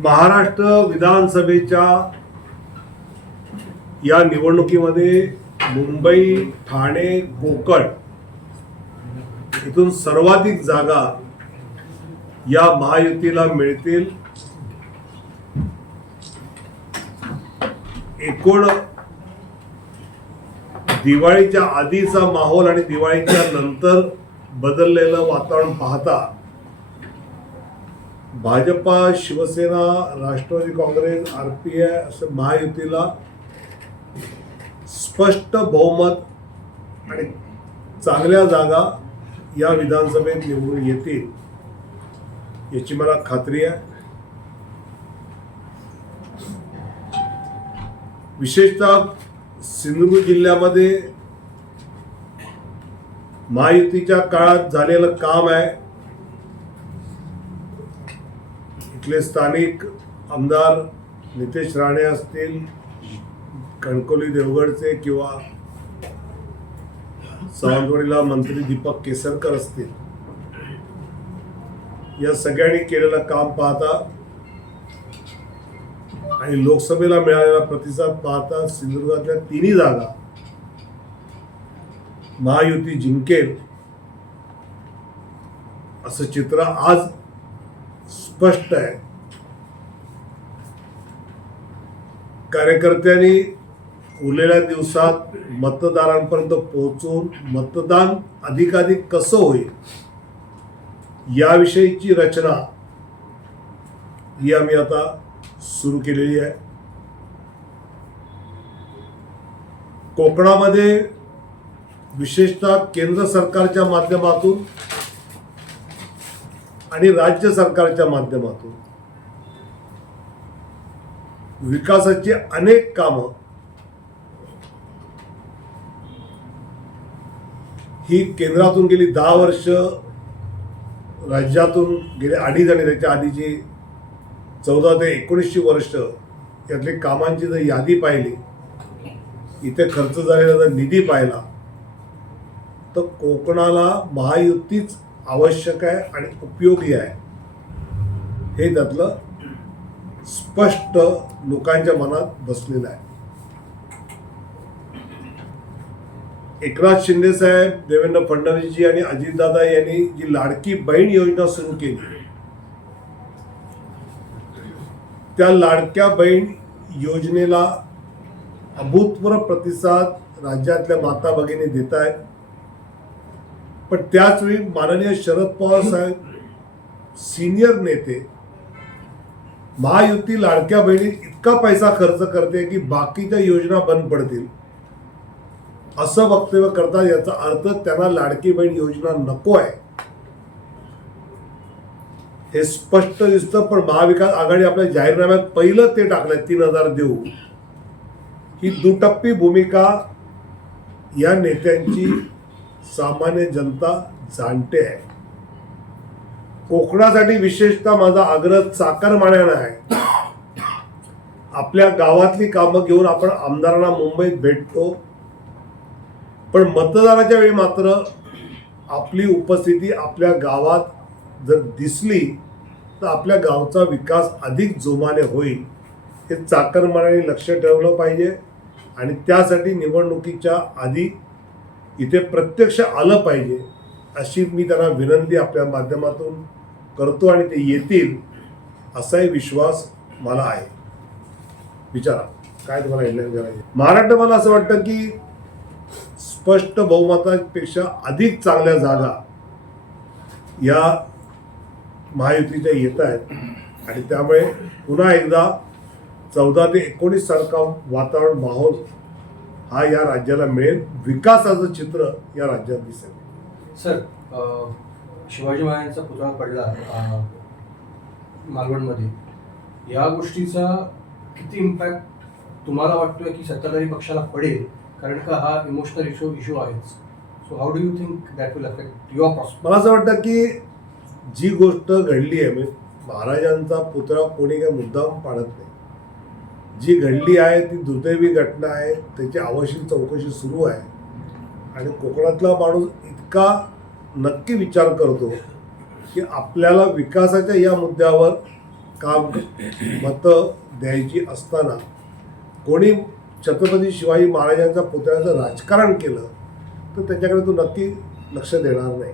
महाराष्ट्र विधानसभेच्या या निवडणुकीमध्ये मुंबई, ठाणे, कोकण इथून सर्वाधिक जागा या महायुतीला मिळतील. एकूण दिवाळीच्या आधीचा माहोल आणि दिवाळीच्या नंतर बदललेलं वातावरण पाहता भाजपा, शिवसेना, राष्ट्रवादी काँग्रेस, RPI असं महायुतीला स्पष्ट बहुमत आणि चांगल्या जागा या विधानसभेत निवडून येतील याची मला खात्री आहे. विशेषतः सिंधुदुर्ग जिल्ह्यामध्ये महायुतीच्या काळात झालेलं काम आहे. इथले स्थानिक आमदार नितेश राणे असतील, कणकवली देवगडचे किंवा सावंतवाडीला मंत्री दीपक केसरकर असतील, या सगळ्यांनी केलेलं काम पाहता आणि लोकसभेला मिळालेला प्रतिसाद पाहता सिंधुदुर्गातल्या तिन्ही जागा महायुती जिंकेल असं चित्र आज स्पष्ट आहे. कार्यकर्त्यांनी उरलेल्या दिवसात मतदारांपर्यंत पोहोचून मतदान अधिकाधिक कसं होईल याविषयीची रचना ही आम्ही आता सुरू केलेली आहे. कोकणामध्ये विशेषतः केंद्र सरकारच्या माध्यमातून आणि राज्य सरकारच्या माध्यमातून विकासाची अनेक कामं ही केंद्रातून गेली 10 वर्ष, राज्यातून गेले 2.5 आणि त्याच्या आधीची 14 ते 19 वर्ष यातली कामांची जर यादी पाहिली, इथे खर्च झालेला जर निधी पाहिला तर कोकणाला महायुतीच आवश्यक आहे आणि उपयोगी आहे हे त्यातलं स्पष्ट लोकांच्या मनात बसलेलं आहे. एकनाथ शिंदे साहेब, देवेंद्र फडणवीसजी आणि अजितदादा यांनी जी लाडकी बहीण योजना सुरू केली, त्या लाडक्या बहीण योजनेला अभूतपूर्व प्रतिसाद राज्यातल्या माता भगिनी देत आहेत. पण त्याचवेळी माननीय शरद पवार साहेब सिनियर नेते महायुती लाडक्या बहिणीत इतका पैसा खर्च करते की बाकीच्या योजना बंद पडतील असं वक्तव्य करतात. याचा अर्थ त्यांना लाडकी बहीण योजना नको आहे हे स्पष्ट दिसतं. पण महाविकास आघाडी आपल्या जाहीरनाम्यात पहिलं ते टाकलंय 3,000 देऊ. ही दुटप्पी भूमिका या नेत्यांची सामान्य जनता जाणते आहे. कोकणासाठी विशेषतः माझा आग्रह चाकरमान्यांना आहे. आपल्या गावातली कामं घेऊन आपण आमदारांना मुंबईत भेटतो, पण मतदानाच्या वेळी मात्र आपली उपस्थिती आपल्या गावात जर दिसली तर आपल्या गावचा विकास अधिक जोमाने होईल हे चाकरमान्यांनी लक्ष ठेवलं पाहिजे. आणि त्यासाठी निवडणुकीच्या आधी इथे प्रत्यक्ष आलं पाहिजे अशी मी त्यांना विनंती आपल्या माध्यमातून करतो आणि ते येतील असाही विश्वास मला आहे. विचारा काय तुम्हाला हेडलाईन करायची. महाराष्ट्र मला असं वाटतं की स्पष्ट बहुमतापेक्षा अधिक चांगल्या जागा या महायुतीच्या येत आहेत आणि त्यामुळे पुन्हा एकदा 14 ते 19 सारखा वातावरण माहोल हा या राज्याला मिळेल. विकासाचं चित्र या राज्यात दिसेल. सर, शिवाजी महाराजांचा पुतळा पडला मालवणमध्ये, या गोष्टीचा किती इम्पॅक्ट तुम्हाला वाटतोय की सत्ताधारी पक्षाला पडेल? कारण का हा इमोशनल इश्यू आहेच. So how do you think that will affect your prospect? मला असं वाटतं की जी गोष्ट घडली आहे, म्हणजे महाराजांचा पुतळा कोणी काही मुद्दाम पाडत नाही. जी घडली आहे ती दुर्दैवी घटना आहे, त्याची आवश्यक चौकशी सुरू आहे आणि कोकणातला माणूस इतका नक्की विचार करतो की आपल्याला विकासाच्या या मुद्द्यावर काम मतं द्यायची असताना कोणी छत्रपती शिवाजी महाराजांच्या पुतळ्याचं राजकारण केलं तर त्याच्याकडे तो नक्की लक्ष देणार नाही.